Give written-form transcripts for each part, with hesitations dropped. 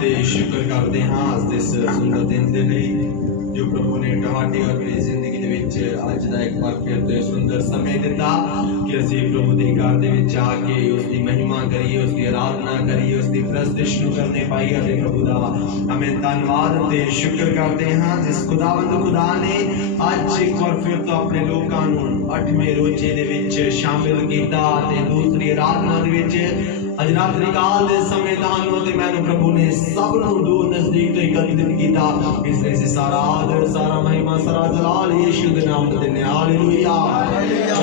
ते शुक्र करते हाँ अज इस सुंदर दिन के लिए जो प्रभु ने तुहाडी और मेरी जिंदगी दे विच अज दा एक बार फिर तो सुंदर समय दिता कि असीं प्रभु दे घर दे विच आके उसकी महिमा करिए, उसकी आराधना करिए, उसकी प्रस्तुति शुरू करने पाई। अते प्रभु दा हमें धन्यवाद ते शुक्र करते हाँ जिस खुदावंद खुदा ने अज एक बार फिर तो अपने लोकां नूं 8वें रोजे दे विच शामिल कीता ते दूसरी आराधना दे विच अज रात्रि काल दे समय तानू ते मैनू प्रभु ने सब नूं दूर नजदीक तो एकत्रित कीता। इसलिए से सारा आदर, सारा महिमा, सारा जलाल यीशु दे नाम ते देने। Hallelujah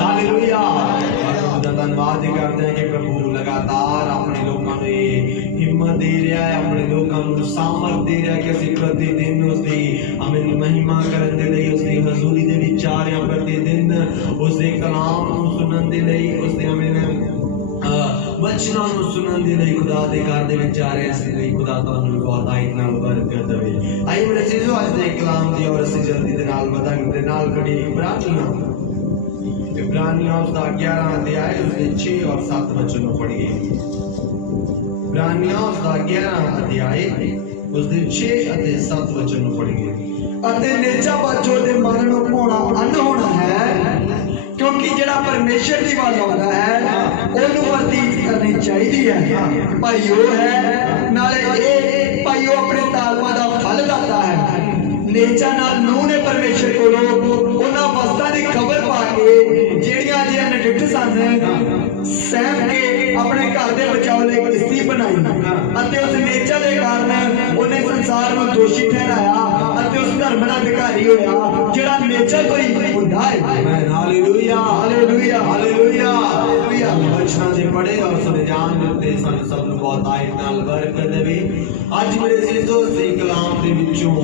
hallelujah. प्रभु दा धन्यवाद करते हैं कि प्रभु लगातार अपने लोकां नूं हिम्मत दे रहा है, अपने लोकां नूं सामर्थ दे रहा है कि असीं प्रतिदिन उसदी हमें महिमा करन दे लई उसदी हजूरी दे विच आ रहे हां, प्रतिदिन उसदे कलाम नूं सुनन दे लई उसदे हमें वचनां नूं सुनन दे लई खुदा दे घर दे विच आ रहे हैं। इसलिए खुदा तुहानूं बहुत आयत नाल बरकत देवे। आइए मेरे चीजों अज दे कलाम दी और असीं जल्दी दे नाल वधांगे ते नाल कड़ी इब्रानियां उसदा 11 अध्याय उसदे 6 और 7 वचन पढ़िए। इब्रानियां उसदा 11 अध्याय उसदे 6 और 7 वचन पढ़िए। अते नेचा बच्चों दे मन नूं पाउणा अनहोणा है, क्योंकि जिहड़ा परमेश्वर दी वाल आउंदा है ओनू प्रतीत करनी चाहिए है। भाई वो है नाले ए भाई वो अपने तालमा दा फल दाता है। नेचा नाल नूह ने परमेश्वर कोलों उन्हां वस्तां दी खबर पा के ਜਿਹੜੀਆਂ ਜਿਹੀਆਂ ਨਡਿੱਠ ਸਨ ਸਹਿਮ ਕੇ ਆਪਣੇ ਘਰ ਦੇ ਬਚਾਓ ਲਈ ਕਿਸ਼ਤੀ ਬਣਾਈ ਅਤੇ ਉਸ ਨੇਚਾ ਦੇ ਕਾਰਨ ਉਹਨੇ ਸੰਸਾਰ ਨੂੰ ਦੋਸ਼ੀ ਠਹਿਰਾਇਆ ਅਤੇ ਉਸ ਧਰਮ ਦਾ ਅਧਿਕਾਰੀ ਹੋਇਆ ਜਿਹੜਾ ਨੇਚਾ ਕੋਈ ਹੁੰਦਾ ਹੈ। आमीन। Hallelujah hallelujah hallelujah hallelujah. वचनां दे पढ़े और सुने जान दिते सन सब नूं बहुत आयत नाल बरकत देवे। अज मेरे सीधो से कलाम दे विचों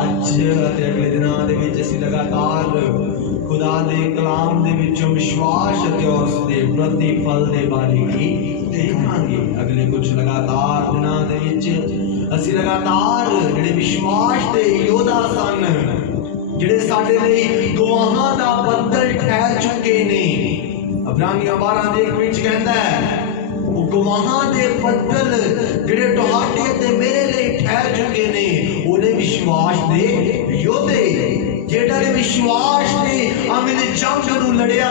अज अते अगले दिनां दे विच असीं लगातार खुदा दे कलाम दे विचों विश्वास अते उस दे प्रतिफल दे बारे ही देखांगे। अगले कुछ लगातार दिनां दे विच असीं लगातार जिहड़े विश्वास दे योद्धा सन जिहड़े साडे लई गवाहां दा बदल ठहर चुके ने। इब्रानियां 12 ਦੇ 1 ਵਿੱਚ ਕਹਿੰਦਾ ਹੈ ਉਹ ਗਵਾਹਾਂ ਦੇ ਬੱਦਲ ਜਿਹੜੇ ਤੁਹਾਡੇ ਤੇ ਮੇਰੇ ਲਈ ਠਹਿਰ ਚੁੱਕੇ ਨੇ ਉਹਦੇ ਵਿਸ਼ਵਾਸ ਦੇ ਯੋਧੇ ਜਿਹੜੇ ਨੇ ਵਿਸ਼ਵਾਸ ਦੀ ਆਮਿਨ ਜੰਗ ਨੂੰ ਲੜਿਆ,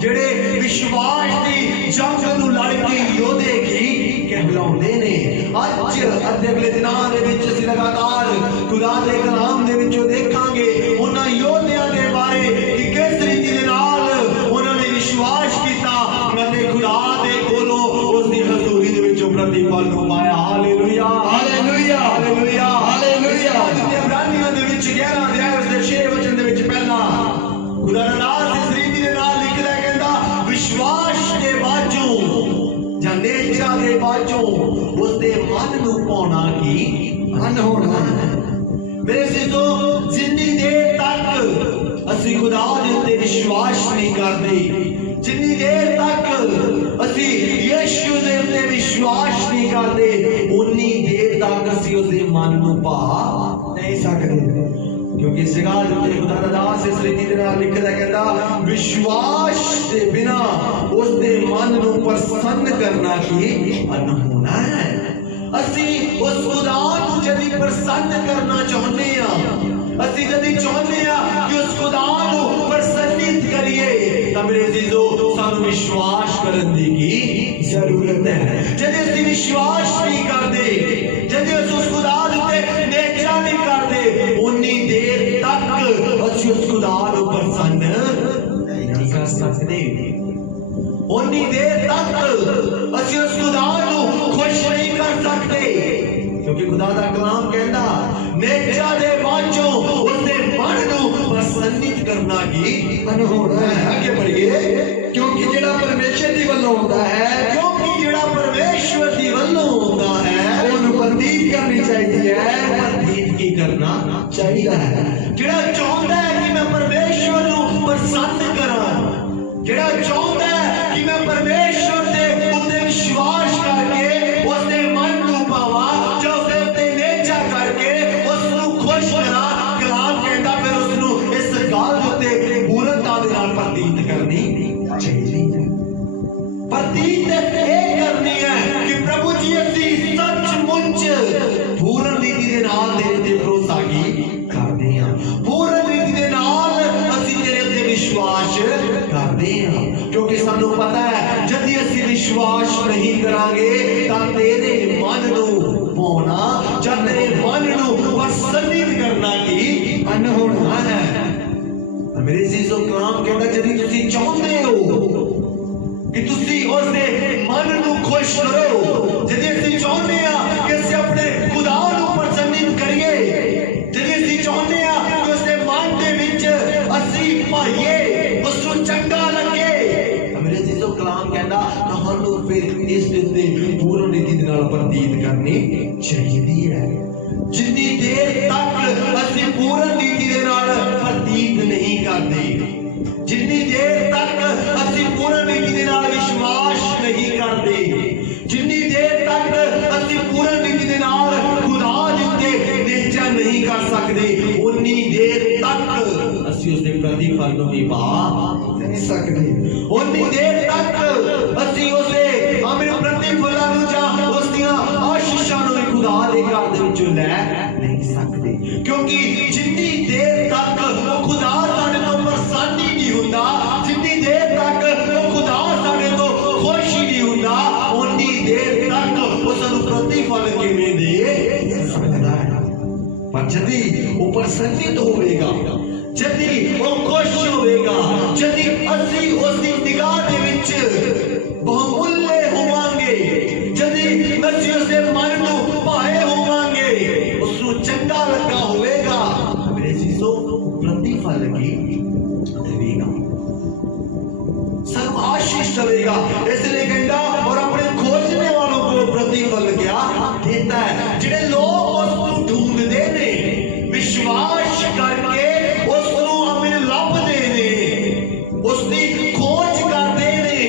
ਜਿਹੜੇ ਵਿਸ਼ਵਾਸ ਦੀ ਜੰਗ ਨੂੰ ਲੜ ਕੇ ਯੋਧੇ ਕੀ ਕਹਿਲਾਉਂਦੇ ਨੇ। ਅੱਜ ਅਤੇ ਅਗਲੇ ਦਿਨਾਂ ਦੇ ਵਿੱਚ ਅਸੀਂ ਲਗਾਤਾਰ ਖੁਦਾ ਦੇ ਕਲਾਮ ਦੇ ਵਿੱਚੋਂ ਦੇਖਾਂਗੇ ਉਹਨਾਂ ਯੋਧਿਆਂ ਦੇ ਬਾਰੇ ਕਿ ਕਿਸ ਰੀਤੀ ਦੇ ਨਾਲ ਉਹਨਾਂ ਨੇ ਵਿਸ਼ਵਾਸ ਕੀਤਾ ਅਤੇ ਖੁਦਾ ਦੇ ਕੋਲੋਂ ਉਸ ਦੀ ਹਜ਼ੂਰੀ ਦੇ ਵਿੱਚੋਂ ਪ੍ਰਤੀਫਲ ਨੂੰ ਪਾਇਆ। Hallelujah hallelujah hallelujah hallelujah. ਇਬਰਾਨੀਆਂ ਦੇ ਵਿੱਚ 11 ਅਧਿਆਇ ਉਸ ਦੇ 6 ਵਚਨ ਦੇ ਵਿੱਚ ਪਹਿਲਾ ਖੁਦਾ ਦਾ ਨਾਮ ਇਸ ਰੀਤੀ ਦੇ ਨਾਲ ਲਿਖਦਾ ਕਹਿੰਦਾ ਵਿਸ਼ਵਾਸ ਦੇ ਬਾਝੋਂ ਜਾਂ ਨੇਚਾ ਦੇ ਬਾਝੋਂ ਉਸ ਦੇ ਮਨ ਨੂੰ ਪਾਉਣਾ ਕੀ ਅਨਹੋਣਾ ਹੈ। मेरे सिद्धो जिन्नी देर तक असी खुदा दे उत्ते विश्वास नहीं करते, जिन्नी देर तक असी यीशु दे उत्ते विश्वास नहीं करते, उन्नी देर तक असी उसदे मन नूं पा नहीं सकते। क्योंकि इस जगह दे उत्ते खुदा दा दास इस रीति दे नाल लिखदा कहंदा विश्वास दे बिना उसदे मन नूं प्रसन्न करना की अनहोना है। असी उस खुदा नूं जदी प्रसन्न करना चाहुंदे हां, असी जदी चाहुंदे हां कि उस खुदा नूं प्रसन्नित करिए तां मेरे अजीजो सानू विश्वास करन दी की जरूरत है। जदी असी विश्वास नहीं करदे, जदी असी उस खुदा दे नेचा नहीं करदे, उन्नी देर तक असी उस खुदा नूं प्रसन्न नहीं कर सकते। उन्नी देर तक असी उस खुदा नूं खुश नहीं कर सकते। क्योंकि खुदा दा कलाम कहता नेचा दे बाझों उसदे मन नूं प्रसन्नित करना की अनहोना है। आगे बढ़िए। क्योंकि जिहड़ा परमेश्वर दी वल्लों हुंदा है, क्योंकि जिहड़ा परमेश्वर दी वल्लों हुंदा है ओनू प्रतीत करनी चाहिए है। प्रतीत की करना चाहिए है। जिहड़ा चाहुंदा है कि मैं परमेश्वर नूं प्रसन्न करां, जिहड़ा चाहुंदा है कि मैं परमेश्वर दे उत्ते विश्वास करके उसदे मन नूं पावां जो उसदे उत्ते नेचा करके उसनूं खुश करा, कलाम कहंदा फिर उसनूं इस गल उत्ते पूर्णता दे नाल प्रतीत करनी चाहिए। प्रतीत ये करनी है कि प्रभु जी असीं सचमुच करांगे तां तेरे मन नूं पाउणा जां तेरे मन नूं प्रसन्नित करना की अनहोना है। मेरे अजीजो कलाम कहता जदी तुसी चाहुंदे हो कि तुसी उसदे मन नूं खुश करो, जदी असीं चाहुंदे आ कि असीं अपने खुदा नूं प्रसन्नित करिए, जदी असीं चाहुंदे आ कि उसदे मन दे विच असीं पाइए, उस नूं चंगा लगे, मेरे अजीजो कलाम कहता तुहानूं फिर इस दिन दे पूर्ण रीति दे नाल प्रतीत करनी चाहिदी है। जिन्नी देर तक असीं पूर्ण रीति दे नाल प्रतीत नहीं करते, जिन्नी देर तक असीं पूर्ण रीति दे नाल विश्वास नहीं करते, जिन्नी देर तक असीं पूर्ण रीति दे नाल खुदा जिते निश्चय नहीं कर सकते, उन्नी देर तक असीं उसदे प्रतिफल नूं भी पा नहीं सकते। उन्नी देर तक असीं उसदे अमीर प्रतिफलां नूं जां उसदियां आशीषां नूं भी खुदा दे घर दे विचों लै नहीं सकते, क्योंकि जिन्नी देर तक वो खुदा साडे तो प्रसन्न ही नहीं हुंदा, जिन्नी देर तक वो खुदा साडे तो खुश ही नहीं हुंदा, उन्नी देर तक वो सानू प्रतिफल किवें दे सकदा है। पर जदी वो प्रसन्नित होवेगा, जदी वो खुश होवेगा, जदी असीं उसदी निगाह दे विच बहुमूल्य होवांगे, जदी असीं उसदे मन नूं भाए होवांगे, उसनूं चंगा लगा होवेगा, मेरे अजीजो प्रतिफल की देवेगा, सब आशीष देगा। इसलिए कहता और अपने खोजने वालों को प्रतिफल क्या देता है। जिहड़े लोग उसनूं ढूंढदे ने, विश्वास करके उसनूं अमीर लभदे ने, उसदी खोज करदे ने,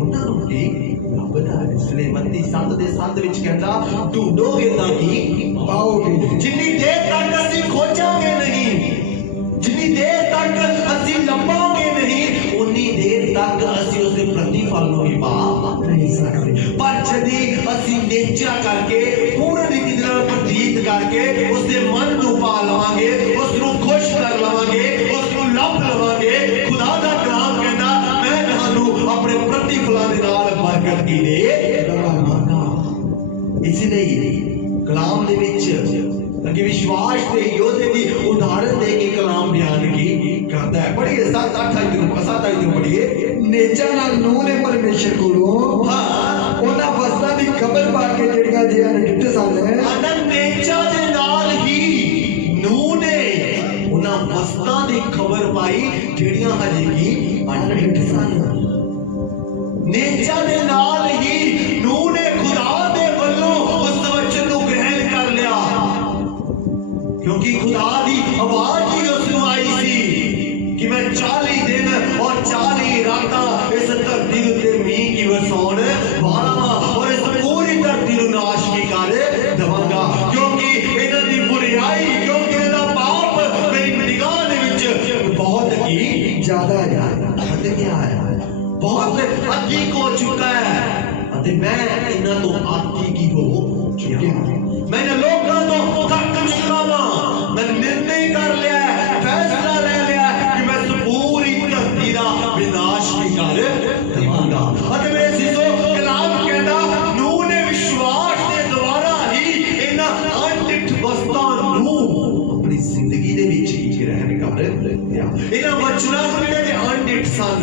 उन्हां नूं की लभदा है। इसलिए मत्ती 7:7 विच कहता ढूंढोगे तां की पाओगे। जिन्नी देर तक असीं खोजांगे नहीं, जिन्नी देर तक असीं लभांगे नहीं, उन्नी देर तक असीं उसदे प्रतिफल नूं ही पा नहीं सकते। पर जदी असीं निश्चय करके पूर्ण रीति नाल प्रतीत करके उसदे मन नूं पा लवांगे, उसनूं खुश कर लवांगे, उसनूं लभ लवांगे, खुदा दा कलाम कहंदा मैं तुहानूं अपने प्रतिफलां दे नाल बरकत की दे दवांगा। इसलिए कलाम दे विच कि विश्वास के योद्धे की उदाहरण दे के कलाम बयान की करता है। पढ़िए 7-8 दिन पढ़िए। नेचा नाल नूह ने परमेश्वर कोलों हाँ उन्हां वस्तां दी खबर पा के ਜਿਹੜੀਆਂ ਜਿਹਾਂ ਨਿੱਠ ਸਨ अदर नेचा दे नाल ही नूह ने उन्हां वस्तां दी खबर पाई ਜਿਹੜੀਆਂ हजे की अनडिठ सन। नेचा दे नाल ही नूह ने खुदा दे वल्लों उस वचन नूं ग्रहण कर लिया, क्योंकि खुदा दी आवाज ही उसनूं आई सी कि मैं 40 दिन और 40 रातां इस धरती उत्ते मींह की वरसाउण वालां और इस पूरी धरती नूं नाश की कर देवांगा, क्योंकि इन्हां दी बुराई, क्योंकि इन्हां दा पाप मेरी निगाह दे विच बहुत ही ज्यादा है। बढ़ गया है, बहुत अधिक हो चुका है, अते मैं इन्हां तो आती हो चुका हूं। मैंने लोगों तो थक चुका हूं, मैं निर्णय कर लिया है, फैसला ले लिया है कि मैं इस पूरी धरती का विनाश भी कर देवांगा। अते मेरे अजीजो कलाम कहता नूह ने विश्वास के द्वारा ही इन्हां अनडिठ वस्तां नूं अपनी जिंदगी दे विच ग्रहण कर लिया। इन्हां वचनां नूं ਜਿਹੜੇ अनडिठ सन,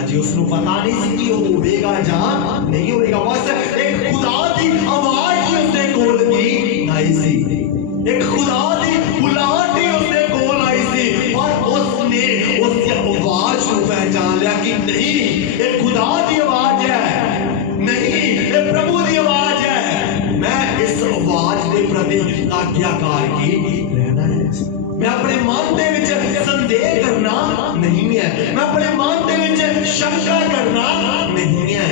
अजे उसनूं पता नहीं सी कि वो होवेगा जां नहीं होवेगा, बस एक खुदा दी आवाज ही उसदे कोल की आई सी, एक खुदा दी बुलाहट ही उसदे कोल आई सी, और उसने उस आवाज को पहचान लिया कि नहीं ये खुदा दी आवाज है, नहीं ये प्रभु दी आवाज है, मैं इस आवाज के प्रति आज्ञाकार की रहना है। मैं अपने मन दे विच संदेह करना नहीं है, मैं अपने मन दे विच शंका करना नहीं है।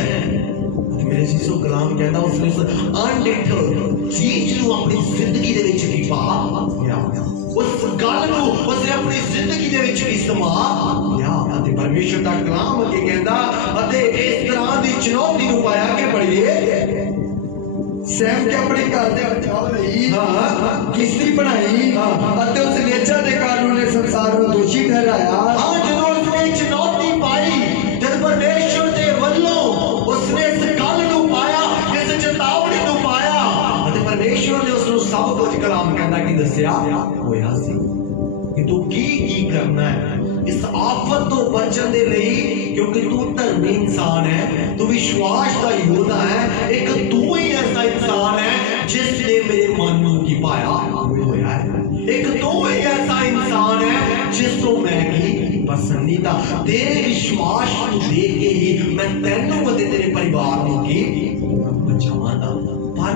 मेरे अजीजो कलाम कहता उसने उस अनडिठ चीज नूं अपनी जिंदगी दे विच भी पा लिया, उस गल नूं उसने अपनी जिंदगी दे विच भी समा लिया, अते परमेश्वर दा कलाम अगे कहंदा अते इस तरह दी चुनौती नूं पाया कि बड़िए सैम के अपने घर दे बचाव लई किस्ती बनाई अते उस नेचा दे कानून ने संसार को दोषी ठहराया। हाँ, जदों उसने चुनौती पाई, जब परमेश्वर दे वल्लों उसने इस गल तो बचन दे लई, क्योंकि तू धर्मी इंसान है, तू विश्वास का योद्धा है, एक तू ही ऐसा इंसान है जिसने मेरे मन की पाया होया है। एक तू ही ऐसा इंसान है जिसको मैं की पसंदीदा। तेरे विश्वास को देख के ही मैं तैनू को तेरे परिवार को की बचावांगा, पर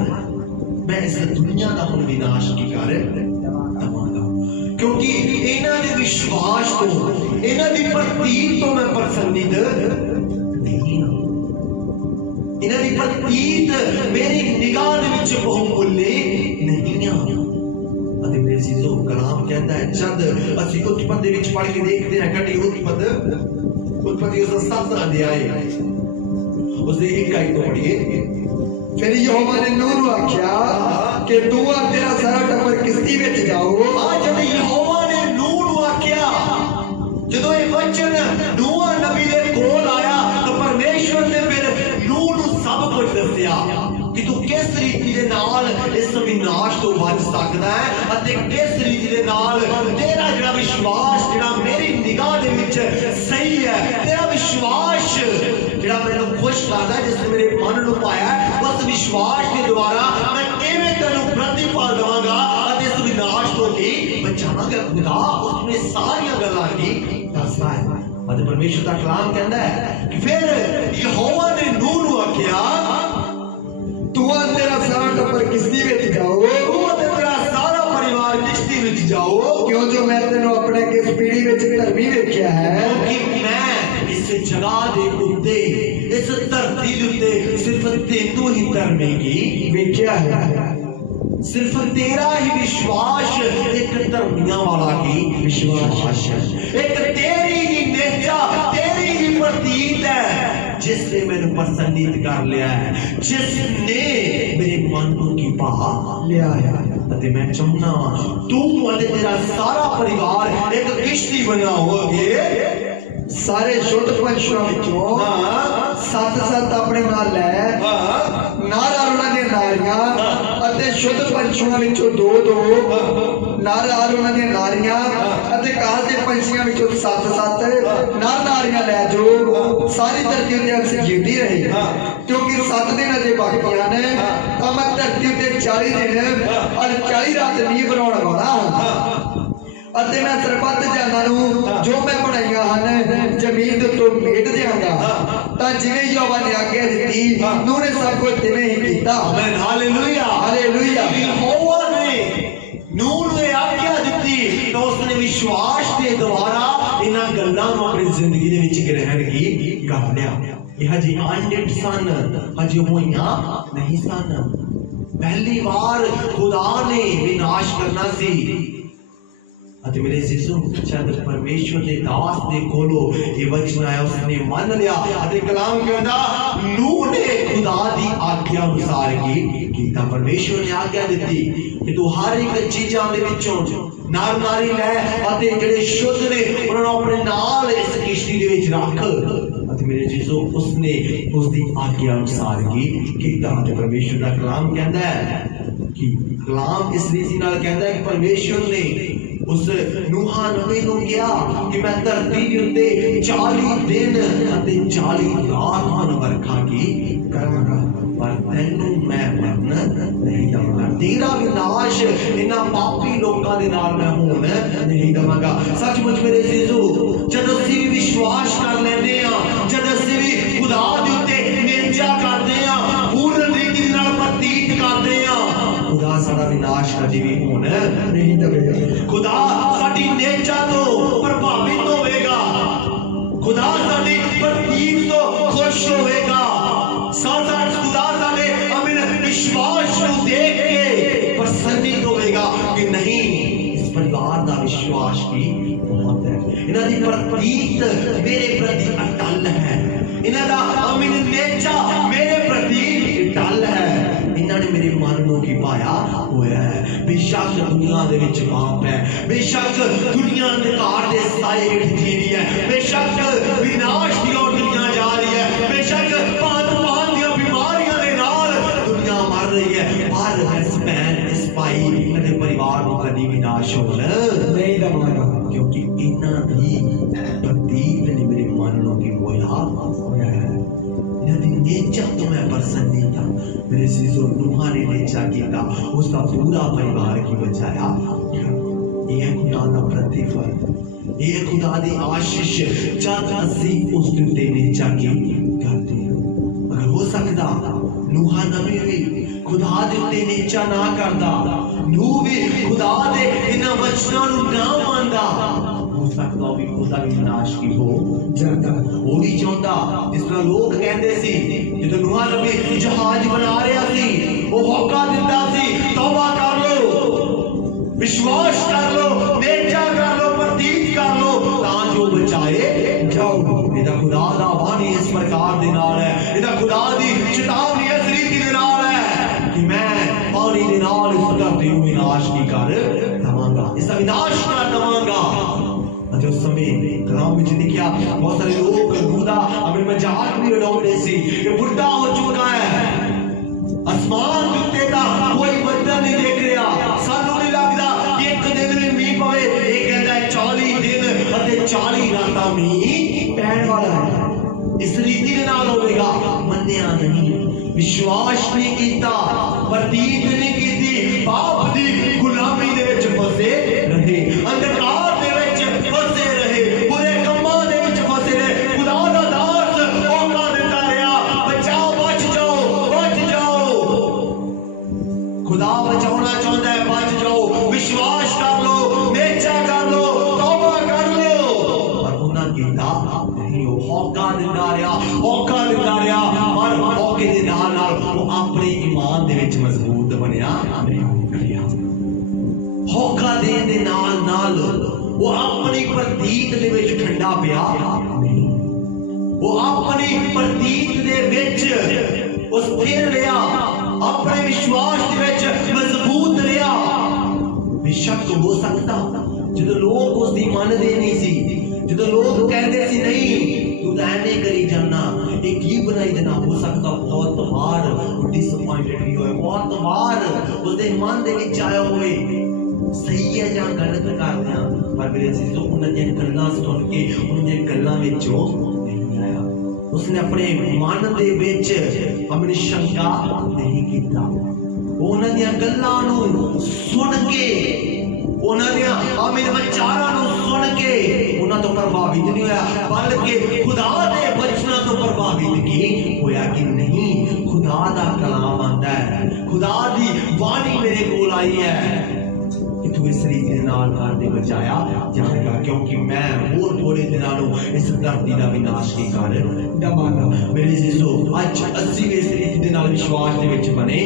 मैं इस दुनिया का हुण विनाश की कर दवांगा, क्योंकि इन्हां दे विश्वास को, इन्हां दी प्रतीत तो मैं पसंदीद नहीं हां। इन्हां दी प्रतीत मेरी निगाह दे विच बहुमूल्य नहीं हां। अते मेरे जीजो कलाम कहता है, जद असीं उत्पत्ति दे विच पढ़ के देखते हैं कटी उत्पत्ति उसका 7 अध्याय उसदे 1 तो पढ़िए। फिर यहोवा ने नूह नूं आख्या कि तू और तेरा सारा टब्बर किश्ती विच जाओ। जब यहोवा ने नूह नूं आख्या, जदों ये वचन नूह नबी दे कोल आया तो परमेश्वर ने फिर नूह नूं सब कुछ दस्सिया कि तू किस रीति दे नाल इस विनाश तो बच सकदा है, अते किस रीति दे नाल तेरा जिहड़ा विश्वास जिहड़ा मेरी निगाह दे विच सही है, तेरा विश्वास जिहड़ा मैनूं खुश करदा है, जिसने मेरे मन नूं पाया है, उस विश्वास के द्वारा मैं किवें तैनूं प्रतिफल देवांगा अते इस विनाश तो की बचावांगा। खुदा उसने सारियां गल्लां की दसदा है। अते परमेश्वर दा कलाम कहंदा है कि फिर यहोवा ने नूह नूं आख्या, तू और तेरा सारा टब्बर किश्ती विच जाओ, तू अते तेरा सारा परिवार किश्ती विच जाओ, क्यों जो मैं तेनों अपने किस पीढ़ी विच धर्मी वेख्या है। क्योंकि मैं इस जगह दे उत्ते, इस धरती दे उत्ते सिर्फ तेनू ही धर्मी की वेख्या है। सिर्फ तेरा ही विश्वास एक धर्मियां वाला की विश्वास है, एक तेरी ही नेचा, तेरी ही प्रतीत है जिसने मैंने पसंदीद कर लिया है, जिसने मेरे मन की पा लिया है। अते मैं चाहना तू अते तेरा सारा परिवार एक किश्ती बनाओगे, सारे शुद्ध पंछियों विचों 7-7 अपने नाल लै, नाल उन्हां दी नारियां अते शुद्ध पंछियों विचों 2-2 नाल उन्हां दी नारियां अते काल दे पंछियों विचों 7-7 नारियां लै जो सारी धरती ते अक्स जींदी रही, क्योंकि 7 दिन अजे बाकी हैं तां मैं धरती ते 40 दिन और 40 रात नींह बनाउण वाला हां। अते मैं सरबत जाना जो मैं बनाइया हन जमीन तो भेट देंगा, तां जिवें यहोवा ने आज्ञा दी नूह ने सब कुछ तिवें ही कीता। आमीन, हालेलुया, हालेलुया। यहोवा ने नूह ने आज्ञा दी तो उसने विश्वास के द्वारा इन्हां गल्लां नूं अपनी जिंदगी दे विच ग्रहण की कर लिया। ये हजे अनडिट सन, हजे होइयां नहीं सन। पहली बार खुदा ने विनाश करना सी। अते मेरे जीजो जब परमेश्वर के दास दे कोलो ये वचन आया उसने मान लिया अते कलाम कहंदा नूह ने खुदा दी आज्ञा अनुसार की कीता। परमेश्वर ने आज्ञा दी कि तू हर एक चीजां दे विचों नार नारी लै अते जेड़े शुद्ध ने उन्हां नूं अपने नाल इस किश्ती दे विच रख। अते मेरे जीजो उसने उसदी आज्ञा अनुसार की कीता। अते परमेश्वर दा कलाम कहंदा है कि कलाम इस रीति नाल कहंदा है कि परमेश्वर ने उस नूह नबी नूं कहा कि मैं धरती दे उत्ते 40 दिन अते 40 रात बरखा की करांगा, पर तैनूं मैं मरन नहीं देवांगा। तेरा विनाश इन्हां पापी लोकां दे नाल मैं होण नहीं देवांगा। सचमुच मेरे जीजो जद असीं भी विश्वास कर लैंदे हां, जद असीं भी खुदा दे उत्ते नेचा करदे हां, पूर्ण रीति नाल प्रतीत करदे हां, खुदा साडा विनाश कदी भी होण नहीं देवेगा। खुदा साडी नेचा तो प्रभावित होवेगा, खुदा साडी प्रतीत तो खुश होवेगा, साथ खुदा साडे अमीन विश्वास को देख के प्रसन्नित होवेगा कि नहीं इस परिवार दा विश्वास की बहुत है, इन्हां दी प्रतीत मेरे प्रति अटल है, इन्हां दा अमीन नेचा मेरे प्रति अटल है, इन्हां ने मेरे मन नूं की पाया होया है। बेशक दुनिया दे विच पाप है, बेशक दुनिया अंधकार दे साए हेठ जी रही है, बेशक विनाश की ओर दुनिया जा रही है, बेशक भांत-भांत दी बीमारियां दे नाल दुनिया मर रही है, पर इस भैन इस भाई इन्हां दे परिवार नूं कदी विनाश होण नहीं देवांगा, क्योंकि इन्हां दी प्रतीत ने मेरे मन नूं की होया है। इन्हां दी नेचर तो मैं प्रसन्न नहीं था। मेरे सीजो नूहा ने नेचा किया, उसका पूरा परिवार की बचाया। ये खुदा दा प्रतिफल, ये खुदा दी आशीष जद असी उस ते नेचा की करते हैं। अगर हो सकदा नूहा नबी भी खुदा दे उत्ते नेचा ना करदा, नूह भी खुदा दे इन्हां वचनां नूं ना मानदा, हो सकदा भी खुदा भी नाश की हो जाता। वो भी चाहता, जिस तरह लोग कहते सी जो नूहा नबी जहाज बना रहा सी, वो होका दिता सी तौबा कर लो, विश्वास कर लो, नेचा कर लो, प्रतीत कर लो, तां जो बचाए जाओ। इहदा खुदा दा वाणी इस प्रकार दे नाल है, इहदा खुदा दी चेतावनी इस रीति दे नाल है कि मैं पानी दे नाल इस धरती नूं विनाश नहीं कर दवांगा, इसका विनाश कर दवांगा। अजे उस समय कलाम विच लिखिया बहुत सारे लोग नूह दा अपने मजाक भी उड़ाउंदे सी, ये बुढ़ा हो चुका है, आसमान दे उत्ते दा कोई बदल नहीं देख रहा, सानू नहीं लगदा कि एक दिन में मींह पवे। ये कहता है 40 दिन अते 40 रातां मींह पैण वाला है, इस रीति दे नाल होवेगा। मन्निया नहीं, विश्वास नहीं कीता, प्रतीत नहीं कीती, पाप दी गुलामी दे विच फसे रहे, अंधकार दे विच फसे रहे, बुरे कम्मां दे विच फसे रहे। खुदा दा दास मौका दिंदा रहा, बचाओ, बच जाओ, बच जाओ। खुदा बचाना चाहता है, बच जाओ, विश्वास कर लो, नेचा कर लो, तौबा कर लो। पर उन्हां कीता नहीं, वो मौका दिंदा रहा, मौका दिंदा रहा, पर मौके दे नाल नाल वो अपने ईमान दे विच मजबूत बनया नहीं। मौका देण दे नाल नाल वो अपनी प्रतीत दे विच ठंडा पिया नहीं, वो अपनी प्रतीत दे विच उस स्थिर रहा, अपने विश्वास दे विच मजबूत रहा। बेशक हो सकता जो लोग उसकी मनदे नहीं सी, जो लोग कहते सी नहीं तू तो ऐਵੇਂ करी जाना, ये की बनाई देना, हो सकता बहुत बार डिसअपॉइंटेड भी होए, बहुत बार उसके मन दे विच आया होए सही है या गलत करते हैं, पर मेरे अजीजों उन्हां गल्लां सुन के उन्हां गल्लां विचों नहीं आया। उसने अपने मन दे विच अपनी शंका नहीं कीता, उन्हां दी गल्लां नूं सुन के, उन्हां दी आमिर विचारां नूं सुन के उन्हां तो प्रभावित नहीं होया, बल्कि खुदा दे वचनां तो प्रभावित की होया कि नहीं खुदा दा कलाम आंदा है, खुदा दी वाणी मेरे कोल आई है कि तू इस रीति नाल कर दे बचाया जाएगा, क्योंकि मैं और थोड़े दिनां नूं इस धरती दा विनाश की कारण दवांगा। मेरे जीजो अज असी भी इस रीति दे नाल विश्वास दे विच बने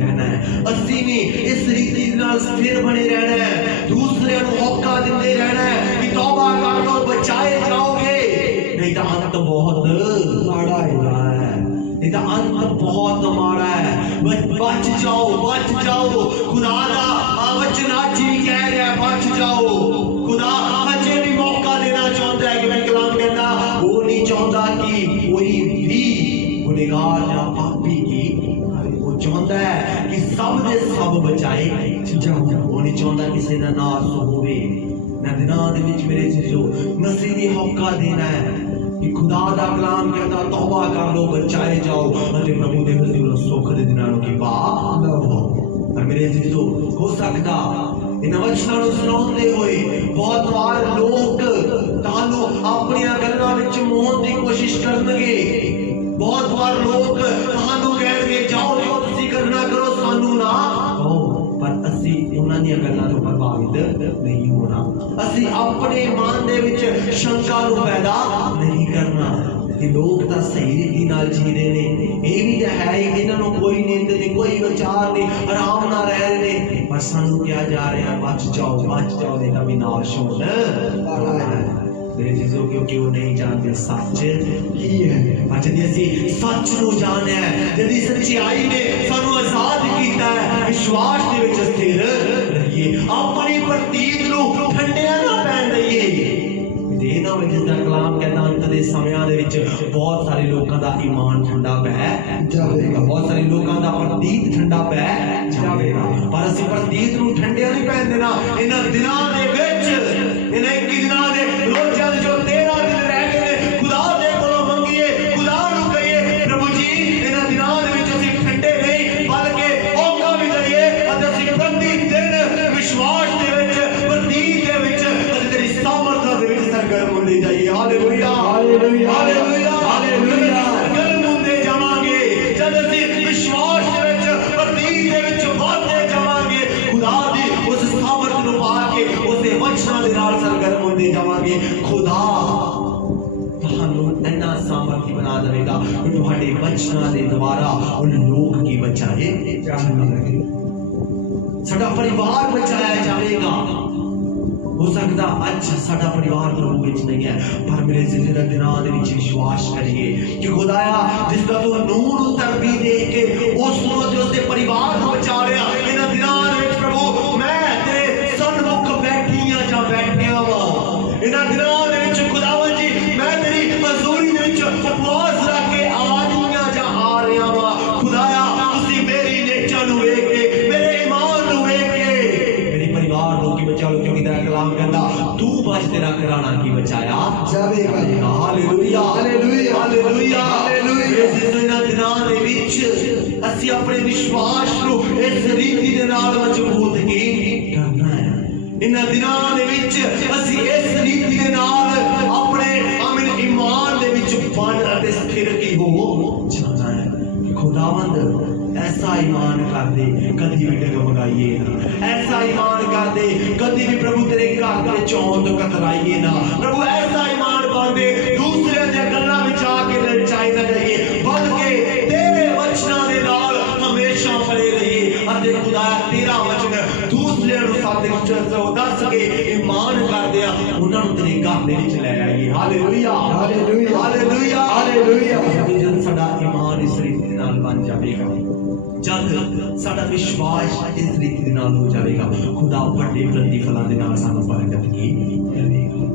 रहना है, असी भी इस रीति दे नाल स्थिर बने रहना है, दूसरे नूं मौका दिंदे रहना है कि तौबा कर लो, बचाए जाओगे, नहीं तो अंत बहुत माड़ा है, नहीं तो अंत बहुत माड़ा है। बच जाओ, बच जाओ, खुदा दा वचन आज ही कह रहा है बच जाओ। खुदा अजे भी मौका देना चाहता है कि मैं कलाम कहता, वो नहीं चाहता कि कोई भी गुनहगार या पापी की, वो चाहता है कि सब दे सब बचाए जाओ, वो नहीं चाहता किसी दा नाश होवे। ना दिनां दे विच मेरे जीजो मसीह ने मौका देना है कि खुदा दा कलाम कहता तौबा कर लो, बचाए जाओ, अते प्रभु दे हजूर सुख दे दिनां नूं की पा लो। पर मेरे जीजो हो सकता इन वचनां नूं सुणाउंदे होए बहुत बार लोग तानू अपनी गल्लां विच मोहन दी कोशिश करनगे, बहुत बार लोग तानू कहणगे जाओ जो तुसीं करना करो, सानू ना कहो, पर असी उन्हां दी गल्लां तो प्रभावित नहीं होना, असी अपने मन दे विच शंका नूं पैदा नहीं करना कि लोग तो सही रीति नाल जी रहे ने, ये भी तो है इन्हां नूं कोई नींद नहीं, कोई विचार नहीं, आराम नाल रह रहे ने, पर सानू क्या जा रहा है बच जाओ, नहीं तो विनाश होना है। मेरे जीजो क्योंकि वो नहीं जानते सच की है, पर यदि असी सच नूं जाने यदि सच्चाई ने सानू आजाद कीता है, विश्वास दे विच स्थिर रहिए, अपनी प्रतीत नूं ठंडिया ना पैण दईए। देना में जिसका कलाम कहता अंत दे समयां दे विच बहुत सारे लोगों का ईमान ठंडा पै जाएगा, बहुत सारे लोगों का प्रतीत ठंडा पै जाएगा, पर असी प्रतीत नूं ठंडिया नहीं पैण देना। इन्हां दिनां दे विच इन्हां बढ़ते जावांगे खुदा ਤੁਹਾਨੂੰ ਇੰਨਾ ਸਾਮਰਥੀ ਬਣਾ ਦੇਵੇਗਾ ਕਿ ਤੁਹਾਡੇ ਵਚਨਾਂ ਦੇ ਦੁਆਰਾ ਉਹ ਲੋਕ ਕੀ ਬਚਾਏ ਜਾਣਗੇ ਸਾਡਾ ਪਰਿਵਾਰ ਬਚਾਇਆ ਜਾਵੇਗਾ हो सकता आज साडा परिवार प्रभु विच नहीं है पर मेरे जिंदगी दिनां दे विच विश्वास करिए कि खुदाया जिसका तू नूर उतर भी दे के उस नु ते उसके परिवार को बचा लिया इन्हां दिनां दे विच प्रभु मैं तेरे सन्मुख बैठियां जा बैठिया वा इन्हां दिनां दे विच खुदावन जी मैं तेरी हजूरी दे विच उपवास रख के आ रहियां जा आ रहा वा खुदाया तुसी मेरी नेचर नु वेख के मेरे ईमान नु वेख के मेरे परिवार नु की बचा लो क्योंकि तेरा कलाम कहता तू बच तेरा घराना की बचाया जावेगा हालेलुया हालेलुया हालेलुया हालेलुया इस दिनां दे विच ਅਸੀਂ ਆਪਣੇ ਵਿਸ਼ਵਾਸ ਨੂੰ ਇਸ ਰੀਤੀ ਦੇ ਨਾਲ ਮਜ਼ਬੂਤ ਕੀ ਕਰਨਾ ਹੈ ਇਹਨਾਂ ਦਿਨਾਂ ਦੇ ਵਿੱਚ ਅਸੀਂ ਇਸ ਰੀਤੀ ਦੇ ਨਾਲ ਆਪਣੇ ਆਮਿਨ ਈਮਾਨ ਦੇ ਵਿੱਚ ਬਣ ਅਤੇ ਸਥਿਰ ਕੀ ਹੋ ਜਾਣਾ ਹੈ ਖੁਦਾਵੰਦ ऐसा ईमान कर दे कभी भी डगमगाइए ना ऐसा ईमान कर दे कभी भी प्रभु तेरे घर के चौं तो कतराइए ना प्रभु ऐसा ईमान कर दे दूसरे दे गल्लां विच आके ललचाई ना जाइए बल्कि तेरे वचनां दे नाल हमेशा पड़े रहिए अते खुदा तेरा वचन दूसरे नु सादिक दस के ईमान कर दिया उन्हां नु तेरे घर दे विच ले आइए हालेलुया हालेलुया हालेलुया हालेलुया जद साडा ईमान इस रीति दे नाल बन जावेगा जब साडा विश्वास इस रीति दे नाल हो जाएगा खुदा बड़े प्रतिफलां दे नाल सानू बरकत की देवेगा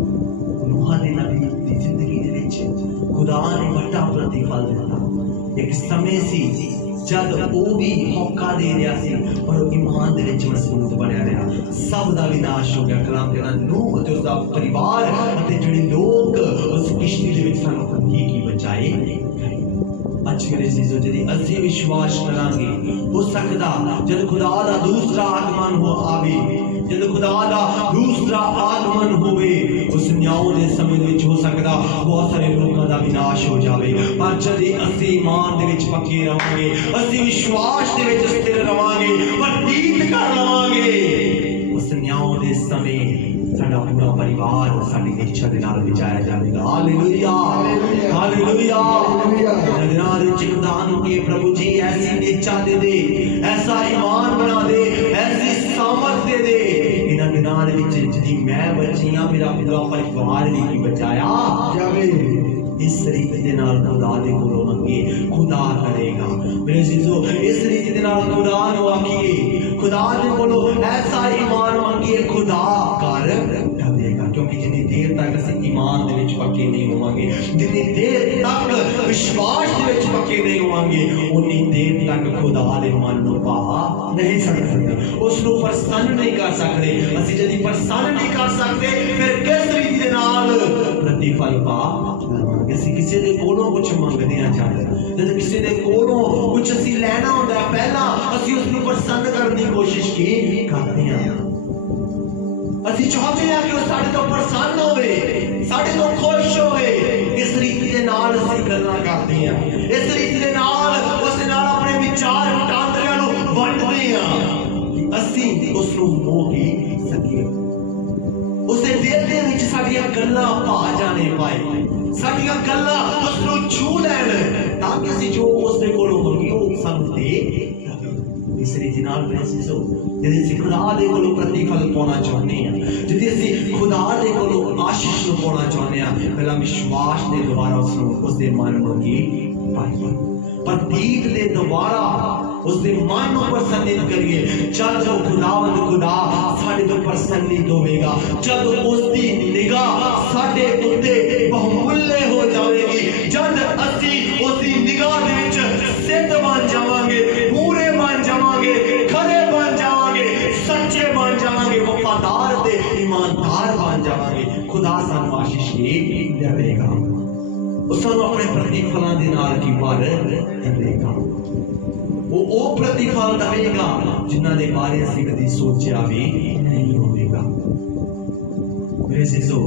नूह दे नबी दी जिंदगी दे विच खुदा ने बड़ा प्रतिफल दिता एक समय सी जब वो भी मौका दे रहा सी पर ईमान दे विच मजबूत बनया रहा सब दा विनाश हो गया कलाम कहना नूह ते उसदा परिवार अते जेड़े लोग उस किश्ती दे विच सानू की बचाए आज मेरे जीजो यदि असी विश्वास करांगे हो सकता जब खुदा दा दूसरा आगमन हो आवे जब खुदा दा दूसरा आगमन होवे उस न्याय दे समय विच हो सकता बहुत सारे लोगों दा विनाश हो जावे पर जदि असी ईमान दे विच पक्के रहांगे असी विश्वास दे विच स्थिर रहांगे प्रतीत कर लवांगे उस न्याय दे समय साडा पूरा परिवार साडी इच्छा दे नाल बचाया जाएगा हालेलुया हालेलुया दिनां दे विच खुदा नूं के प्रभु जी ऐसी इच्छा दे ऐसा ईमान बना दे ऐसी सामर्थ दे इन्हां दिनां दे विच जदी मैं बचियां मेरा पूरा परिवार भी की बचाया जावे इस रीति दे नाल खुदा दे कोलों मंगे खुदा करेगा मेरे जीजो इस रीति दे नाल खुदा नूं आखिए खुदा दे कोलों ऐसा ईमान मंगिए खुदा कर देगा क्योंकि जितनी देर तक असीं ईमान दे विच पक्के नहीं होवांगे जितनी देर तक विश्वास दे विच पक्के नहीं होवांगे उतनी देर तक खुदा दे मन नूं पा नहीं सकदे उस नूं प्रसन्न नहीं कर सकदे असीं जदी प्रसन्न नहीं कर सकदे फिर किस रीति दे नाल प्रतिफल पा ਅਸੀਂ ਕਿਸੇ ਦੇ ਕੋਲੋਂ ਕੁਝ ਮੰਗਦੇ ਆ ਜਾਂਦੇ ਜਦ ਕਿਸੇ ਦੇ ਕੋਲੋਂ ਕੁਝ ਅਸੀਂ ਲੈਣਾ ਹੁੰਦਾ ਪਹਿਲਾਂ ਅਸੀਂ ਉਸ ਨੂੰ ਪ੍ਰਸੰਨ ਕਰਨ ਦੀ ਕੋਸ਼ਿਸ਼ ਕੀ ਕਰਦੇ ਆ ਅਸੀਂ ਚਾਹੁੰਦੇ ਆ ਕਿ ਉਹ ਸਾਡੇ ਤੋਂ ਪ੍ਰਸੰਨ ਹੋਵੇ ਸਾਡੇ ਤੋਂ ਖੁਸ਼ ਹੋਵੇ ਇਸ ਰੀਤੀ ਦੇ ਨਾਲ ਅਸੀਂ ਗੱਲਾਂ ਕਰਦੇ ਆ ਇਸ ਰੀਤੀ ਦੇ ਨਾਲ ਉਸ ਦੇ ਨਾਲ ਆਪਣੇ ਵਿਚਾਰ ਵਟਾਂਦਰਿਆਂ ਨੂੰ ਵੰਡਦੇ ਆ ਅਸੀਂ ਉਸ ਨੂੰ ਮੋਹ ਹੀ ਸਕੀਏ ਉਸੇ ਦਿਲ ਦੇ ਵਿੱਚ ਸਾਡੀਆਂ ਗੱਲਾਂ ਭਾ ਜਾਣੇ ਪਾਏ ਸਾਡੀਆਂ ਗੱਲਾਂ ਉਸ ਨੂੰ ਛੂ ਲੈਣ ਤਾਂ ਕਿ ਅਸੀਂ ਜੋ ਉਸ ਦੇ ਕੋਲੋਂ ਮੰਗੀਏ ਉਹ ਸਾਨੂੰ ਦੇ ਇਸ ਰੀਤੀ ਨਾਲ ਬੈਸੀਸੋ ਜਿਹਦੇ ਅਸੀਂ ਖੁਦਾ ਦੇ ਕੋਲੋਂ ਪ੍ਰਤੀਫਲ ਪਾਉਣਾ ਚਾਹੁੰਦੇ ਹਾਂ ਜਿਹਦੇ ਅਸੀਂ ਖੁਦਾ ਦੇ ਕੋਲੋਂ ਆਸ਼ੀਸ਼ ਨੂੰ ਪਾਉਣਾ ਚਾਹੁੰਦੇ ਹਾਂ ਪਹਿਲਾਂ ਵਿਸ਼ਵਾਸ ਦੇ ਦੁਆਰਾ ਉਸ ਨੂੰ ਉਸ ਦੇ ਮਨ ਮੰਗੀ ਪਾਈਏ प्रतीक दे दोबारा उसके मन को प्रसन्नित करिए जब खुदावंद खुदा साडे तो प्रसन्नित होवेगा जब उसकी निगाह साडे उत्ते बहुमूल्य हो जाएगी जब असी उसकी निगाह दे विच सिद्ध बन जावांगे पूरे बन जावांगे खरे बन जावांगे सच्चे बन जावांगे वफादार ते ईमानदार बन जावांगे खुदा सानू आशीष देवेगा उसनों अपने प्रतिफलों के नाल की भर देगा वो प्रतिफल देगा जिन्हां दे बारे असीं कदी सोचिया भी नहीं होवेगा मेरे जीजो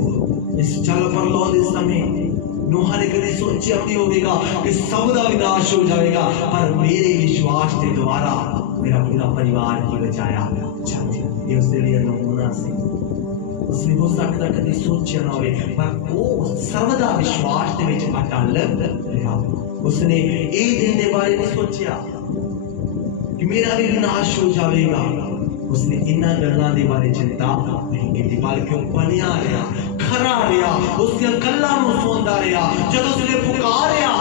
इस चल परलौ दे समय नूह ने कदी सोचिया भी होवेगा कि सब दा विनाश हो जाएगा पर मेरे विश्वास के द्वारा मेरा पूरा परिवार ही बचाया ये उसके लिए नमूना से उसने हो सकता कभी सोचा ना होवे, पर वो सर्वदा विश्वास दे विच अटल रहा। उसने ये दिन दे बारे नहीं सोचा कि मेरा भी विनाश हो जाएगा। उसने इन्हां गल्लां दे बारे चिंता नहीं की, बल्कि बनिया रहा, खरा रहा, उसदियां गल्लां नूं सुनदा रहा। जब उसने पुकारिया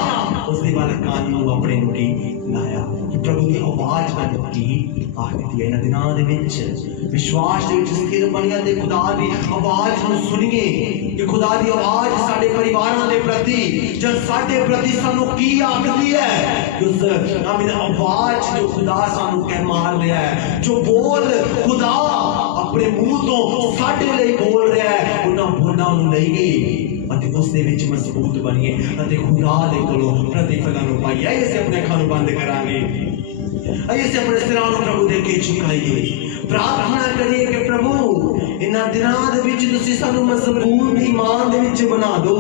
उसदे वाल कान नूं अपने नूं की लाया कि प्रभु की आवाज बन की आखदी है। इन्हां दिनां दे विच विश्वास दे विच स्थिर बनिया ते खुदा दी आवाज नूं सुनिए कि खुदा दी आवाज साडे परिवारां दे प्रति जद साडे प्रति सानू की आखदी है कि उस आमीन आवाज जो खुदा सानू कह मार रहा है, जो बोल खुदा अपने मुंह तो साडे लई बोल रहा है, उन्हां बोलां नूं लईए ਅਤੇ ਉਸ ਦੇ ਵਿੱਚ ਮਜ਼ਬੂਤ ਬਣੀਏ ਅਤੇ ਖੁਦਾ ਦੇ ਕੋਲੋਂ ਪ੍ਰਤੀਫਲਾਂ ਨੂੰ ਪਾਈਏ। ਅਸੀਂ ਆਪਣੇ ਅੱਖਾਂ ਨੂੰ ਬੰਦ ਕਰਾਂਗੇ, ਅਸੀਂ ਆਪਣੇ ਸਿਰਾਂ ਨੂੰ ਪ੍ਰਭੂ ਦੇ ਅੱਗੇ ਝੁਕਾਈਏ, ਪ੍ਰਾਰਥਨਾ ਕਰੀਏ ਕਿ ਪ੍ਰਭੂ ਇਹਨਾਂ ਦਿਨਾਂ ਦੇ ਵਿੱਚ ਤੁਸੀਂ ਸਾਨੂੰ ਮਜ਼ਬੂਤ ਈਮਾਨ ਦੇ ਵਿੱਚ ਬਣਾ ਦਿਓ।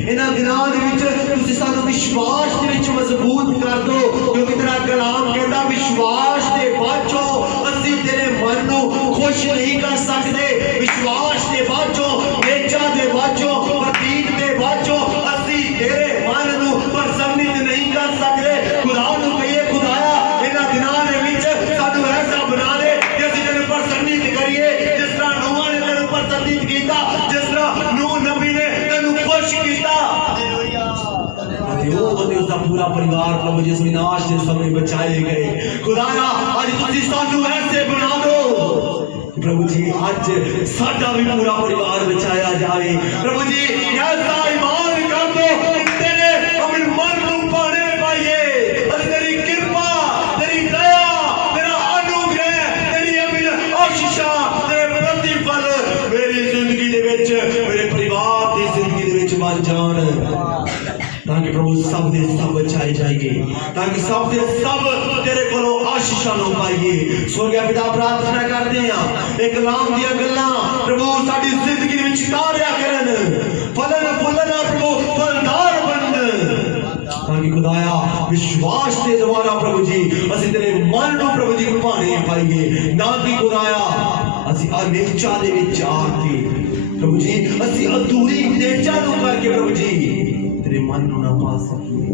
ਇਹਨਾਂ ਦਿਨਾਂ ਦੇ ਵਿੱਚ ਤੁਸੀਂ ਸਾਨੂੰ ਵਿਸ਼ਵਾਸ ਦੇ ਵਿੱਚ ਮਜ਼ਬੂਤ ਕਰ ਦਿਓ, ਕਿਉਂਕਿ ਤੇਰਾ ਕਲਾਮ ਕਹਿੰਦਾ ਵਿਸ਼ਵਾਸ ਦੇ ਬਾਝੋਂ ਅਸੀਂ ਤੇਰੇ ਮਨ ਨੂੰ ਖੁਸ਼ ਨਹੀਂ ਕਰ ਸਕਦੇ। ਵਿਸ਼ਵਾਸ ਦੇ ਬਾਝੋਂ, ਨੇਚਾ ਦੇ ਬਾਝੋਂ, ਪ੍ਰਤੀਕ ਦੇ ਬਾਝੋਂ ਅਸੀਂ ਤੇਰੇ ਮਨ ਨੂੰ ਪ੍ਰਸੰਨਿਤ ਨਹੀਂ ਕਰ ਸਕਦੇ। ਖੁਦਾ ਨੂੰ ਕਹੀਏ ਖੁਦਾਇਆ ਇਹਨਾਂ ਦਿਨਾਂ ਦੇ ਵਿੱਚ ਸਾਨੂੰ ਐਸਾ ਬਣਾ ਦੇ ਕਿ ਅਸੀਂ ਤੈਨੂੰ ਪ੍ਰਸੰਨਿਤ ਕਰੀਏ, ਜਿਸ ਤਰ੍ਹਾਂ ਨੂਹਾਂ ਨੇ ਤੈਨੂੰ ਪ੍ਰਸੰਨਿਤ ਕੀਤਾ, ਜਿਸ ਤਰ੍ਹਾਂ ਨੂਹ ਨਬੀ ਨੇ ਤੈਨੂੰ ਖੁਸ਼ ਕੀਤਾ। उसका पूरा परिवार प्रभु जिस विनाश के समय बचाए गए, खुदाया आज तुसी सानू ऐसे बना दो प्रभु जी, आज साडा भी पूरा परिवार बचाया जाए। प्रभु जी ऐसा ईमान कर दो तेरे अपने मन को पाने पाइए, और तेरी कृपा, तेरी दया, तेरा अनुग्रह, तेरी अमीन आशीषा, तेरे प्रतिफल मेरी जिंदगी दे विच, मेरे परिवार की जिंदगी दे विच बन जान, ताकि प्रभु सब दे सब बचाए जाएंगे, ताकि सब दे सब तेरे कोलों आशीषां नु पाइए। स्वर्गीय पिता प्रार्थना करते हैं एक कलाम दी गल्लां प्रभु साडी जिंदगी दे विच तारिया करन, फलन फुलन प्रभु फलदार बनन, ताकि खुदाया विश्वास के द्वारा प्रभु जी असि तेरे मन नु प्रभु जी पाने पाइए, ना कि खुदाया असि अनेचा दे विच आके प्रभु जी असि अधूरी नेचा नु करके प्रभु जी तेरे मन नूं ना पा सकीए,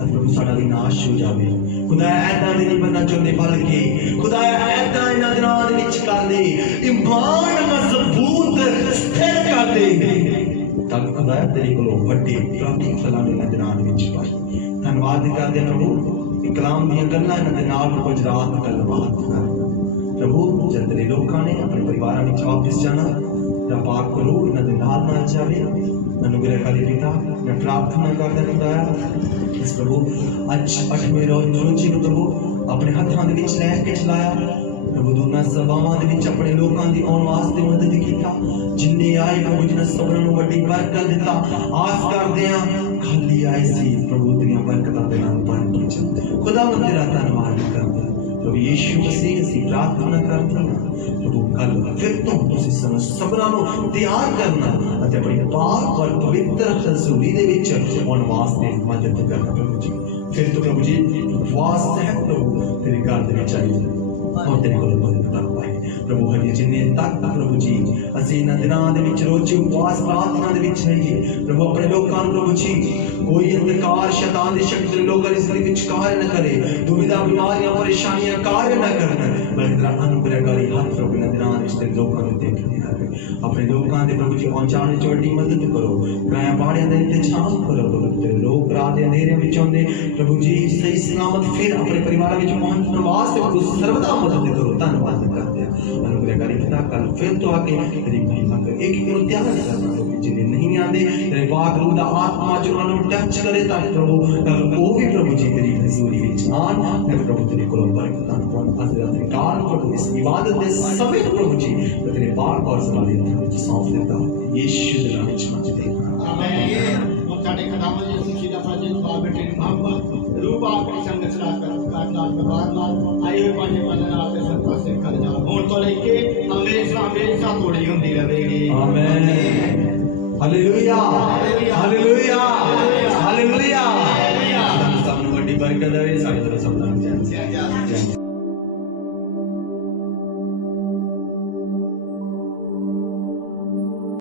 प्रभु साडा विनाश हो जावे। खुदा ऐदा नहीं बनना चाहते, बल्कि खुदा ऐदा इन्हां दिनां दे विच कर दे, ईमान मजबूत स्थिर कर दे, ताकि खुदा तेरे कोलों वड्डे प्रतिफलां इन्हां दिनां दे विच पाए। धन्नवाद करदे प्रभु, कलाम दीयां गल्लां इन्हां दे नाल कुछ रात गलबात कर प्रभु। जद तेरे लोकां ने अपने परिवारां विच वापस जाना, तेरा पाक करो इन्हां दे नाल ना जावे। अनुग्रहकारी पिता मैं प्रार्थना करदा खुदाया इस प्रभु अज 8वें रोजी को प्रभु अपने हत्थां दे विच लै के चलाया प्रभु, दोनों सभावां दे विच अपने लोकां दी आउण वास्ते मदद कीता, जिन्ने आए प्रभु जिन्हां सबरां नूं वड्डी बरकत दिता। आस करदे हां खाली आए सी प्रभु तेरियां बरकतां दे नाल भर के चल। खुदा तेरा धन्नवाद करदा प्रभु यीशु मसीह असीं प्रार्थना करदे हां प्रभु, कल फिर तो तुसीं सानूं सबरां नूं तैयार करना अते अपनी पाक और पवित्र हज़ूरी दे विच आउण वास्ते मदद करना प्रभु जी। फिर तो प्रभु जी उपवास सहित प्रभु तेरे घर दे विच आई और तेरे कोल मदद कर पाए प्रभु। हजे जिन्ने तक प्रभु जी असीं इन्हां दिनां दे विच रोज़ी उपवास प्रार्थना दे विच रहिए प्रभु, अपने लोकां नूं प्रभु जी कोई अंधकार शैतान दी शक्ति लोकां इस दे विच कार्य न करे, दुविधा बीमारियां परेशानियां कार्य न करन, बल्कि तेरा अनुग्रहकारी हाथ प्रभु इन्हां दिनां दे विच तेरे लोकां नूं देखदे रहे। अपने लोकां दे प्रभु जी पहुंचाने च वड्डी मदद करो, काया पाड़ियां दा इंतजाम करो प्रभु। तेरे लोक रात दे अंधेरे विच आउंदे प्रभु जी सही सलामत फिर अपने परिवार विच पहुंचण वास्ते प्रभु सर्वदा मदद करो। धन्नवाद करते हैं अनुग्रहकारी पिता, कल फिर तो आके तेरी महिमा कर एक एक त्याग करना जिन्हें नहीं आते तेरे पाक रूह दा आत्मा जो उन्होंने टच करे ताकि प्रभु कल वो भी प्रभु जी तेरी हजूरी विच आन, मैं प्रभु तेरे कोलों बरकतां पाउण अज़ काल प्रभु इस इबादत दे समेत प्रभु जी तेरे पाक और सवाले विच सौंप देता यीशु दे नाम विच मंगदे आमीन। साडे खदाम यीशु सीधा साजे बाप बेटे दी मोहब्बत रूह बाप की संगत सदा कर नाल व्यवहार नाल आए हुए पाने वाले नाल ते सब पासे कर जा हुण तो लेके हमेशा थोड़ी हुंदी रहेगी आमीन। Hallelujah hallelujah hallelujah. सब नूं वड्डी बरकत देवे, साडे तरफ सब नाम जय जय।